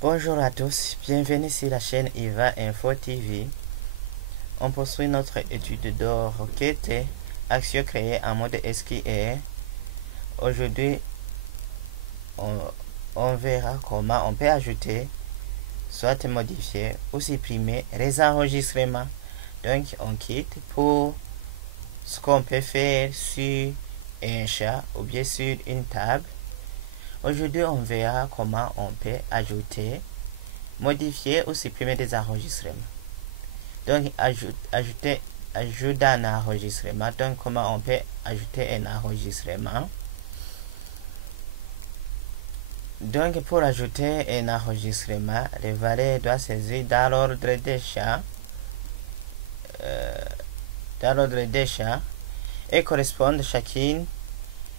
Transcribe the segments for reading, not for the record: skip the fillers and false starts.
Bonjour à tous, bienvenue sur la chaîne Eva Info TV. On poursuit notre étude de requête action créée en mode SQL. Aujourd'hui, on verra comment on peut ajouter, soit modifier ou supprimer les enregistrements. Donc, on quitte pour ce qu'on peut faire sur un chat ou bien sur une table. Aujourd'hui, on verra comment on peut ajouter, modifier ou supprimer des enregistrements. Donc, ajouter un enregistrement. Donc, comment on peut ajouter un enregistrement? Donc, pour ajouter un enregistrement, les valeurs doivent saisir dans l'ordre des champs, et correspondent chacune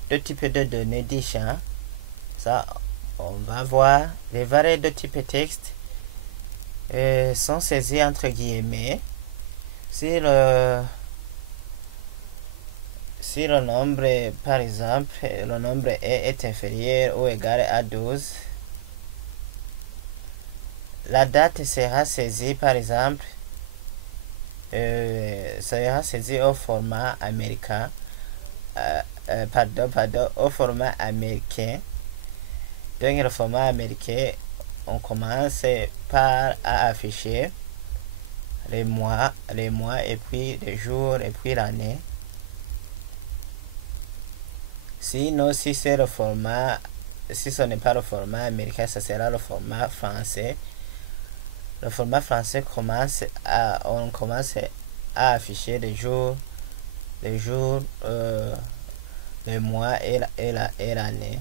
de type de données des champs. Ça, on va voir les valeurs de type texte sont saisies entre guillemets si le nombre, par exemple, le nombre est inférieur ou égal à 12, la date sera saisie, par exemple, sera saisie au format américain, au format américain. Donc, le format américain, on commence par afficher les mois et puis les jours et puis l'année. Sinon, si c'est le format, si ce n'est pas le format américain, ça sera le format français. Le format français on commence à afficher les jours, les mois et l'année.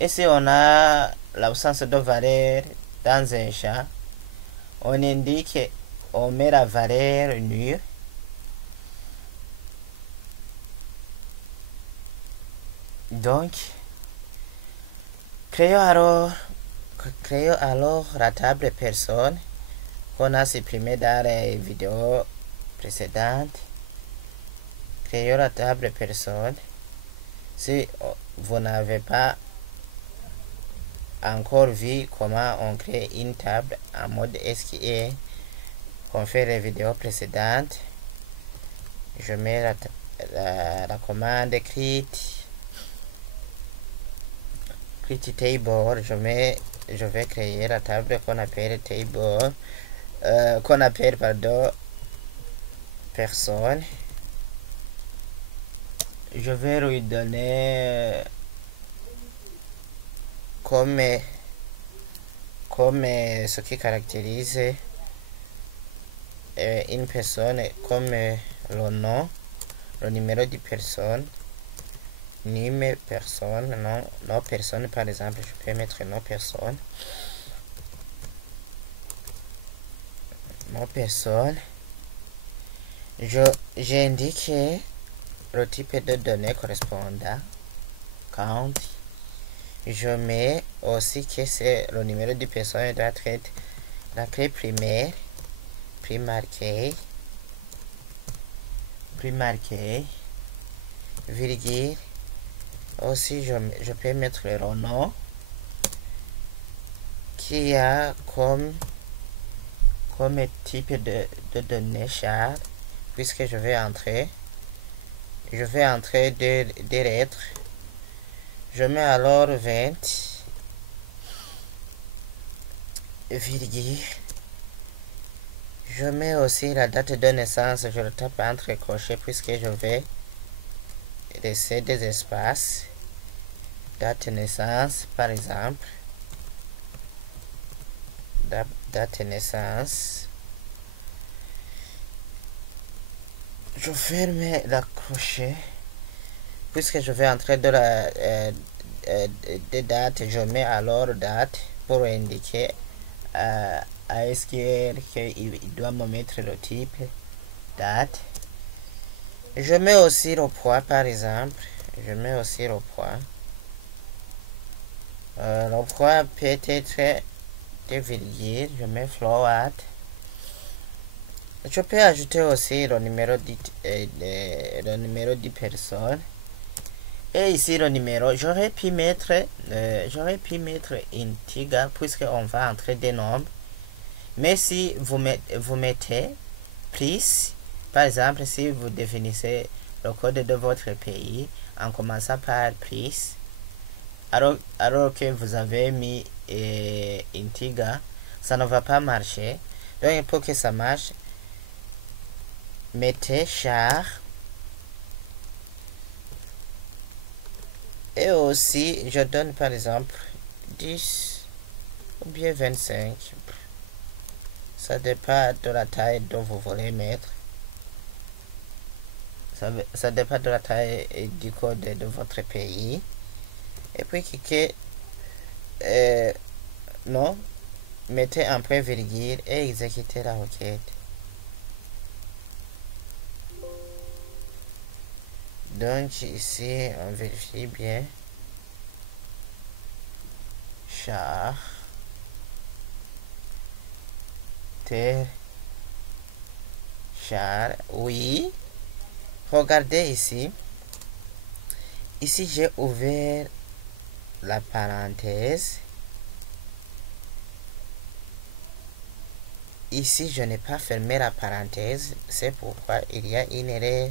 Et si on a l'absence de valeur dans un champ, on indique, on met la valeur nulle. Donc, créons alors la table personne qu'on a supprimée dans les vidéos précédentes. Créons la table personne. Si vous n'avez pas encore vu comment on crée une table en mode SQL, qu'on fait les vidéos précédentes, je mets la commande create table. Je vais créer la table qu'on appelle table, personne. Je vais lui donner comme ce qui caractérise une personne, comme le nom, le numéro de personne, personne, non personne, par exemple. Je peux mettre non personne, j'indique le type de données correspondant, count. Je mets aussi que c'est le numéro de personne doit être la clé primaire, virgule. Aussi, je peux mettre le nom qui a comme type de données char, puisque je vais entrer des lettres. Je mets alors 20, virgule. Je mets aussi la date de naissance, je le tape entre crochets puisque je vais laisser des espaces. Date de naissance, par exemple. Date de naissance. Je ferme la crochet puisque je vais entrer de la des dates. Je mets alors date pour indiquer à SQL qu'il doit me mettre le type date. Je mets aussi le poids, par exemple. Le poids peut être des virgules. Je mets float. Je peux ajouter aussi le numéro de personne. Et ici le numéro, j'aurais pu mettre integer puisqu'on va entrer des nombres. Mais si vous mettez plus, par exemple, si vous définissez le code de votre pays en commençant par plus, alors que vous avez mis integer, ça ne va pas marcher. Donc pour que ça marche, mettez char. Et aussi, je donne par exemple 10 ou bien 25. Ça dépend de la taille dont vous voulez mettre. Ça dépend de la taille du code de votre pays. Et puis cliquez non, mettez un point virgule et exécutez la requête. Donc ici on vérifie bien. Char terre char, oui. Regardez ici. Ici j'ai ouvert la parenthèse. Ici je n'ai pas fermé la parenthèse, c'est pourquoi il y a une erreur.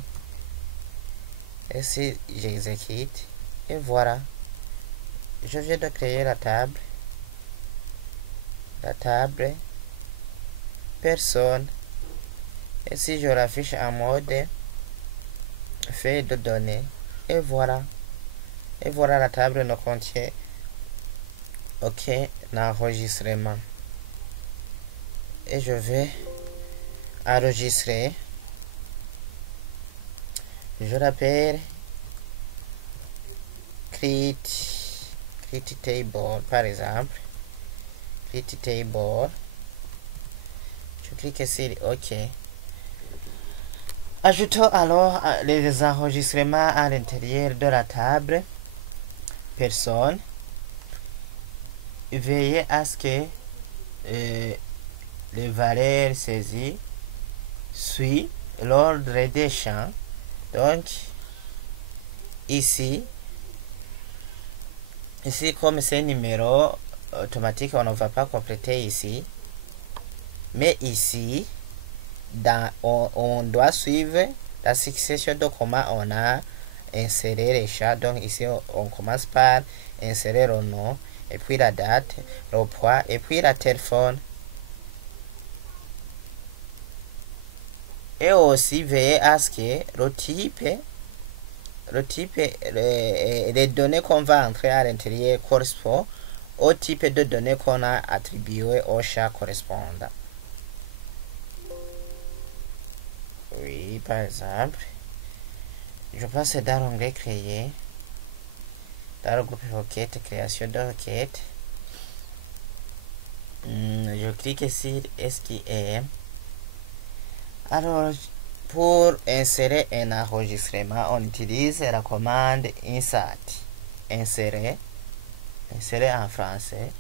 Et si j'exécute, et voilà, je viens de créer la table personne. Et si je l'affiche en mode feuille de données, et voilà la table ne contient aucun enregistrement. Et je vais enregistrer. Je l'appelle create table par exemple. Create table. Je clique sur OK. Ajoutons alors les enregistrements à l'intérieur de la table personne. Veillez à ce que les valeurs saisies suivent l'ordre des champs. Donc ici comme c'est un numéro automatique, on ne va pas compléter ici, mais ici on doit suivre la succession de comment on a inséré les champs. Donc ici on commence par insérer le nom, et puis la date, le poids, et puis la téléphone. Et aussi veillez à ce que le type les données qu'on va entrer à l'intérieur correspond au type de données qu'on a attribué au champ correspondant. Oui, par exemple, je passe dans l'onglet créer, dans le groupe requête, création de requête. Je clique sur SQL. Alors, pour insérer un enregistrement, on utilise la commande insert. Insérer en français.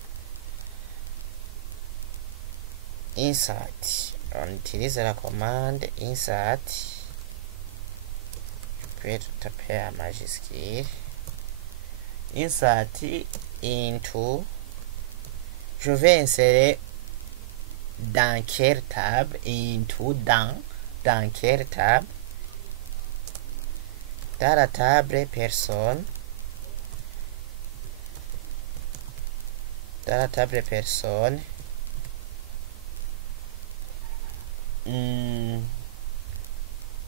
Insert. On utilise la commande insert. Je peux taper en majuscule. Insert into. Je vais insérer dans quelle table, into dans quelle table. Dans la table personne. Dans la table personne.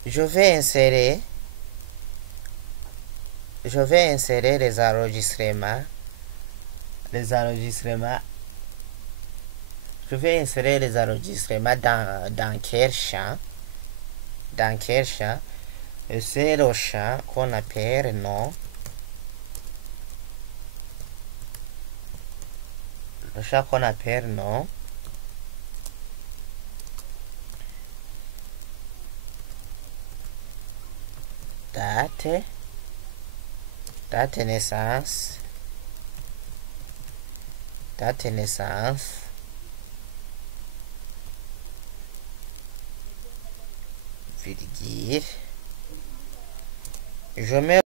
Je vais insérer les enregistrements. Je vais insérer les enregistrements dans quel champ. C'est le champ qu'on appelle nom. Le champ qu'on appelle nom. Date naissance. Virgule. Je mets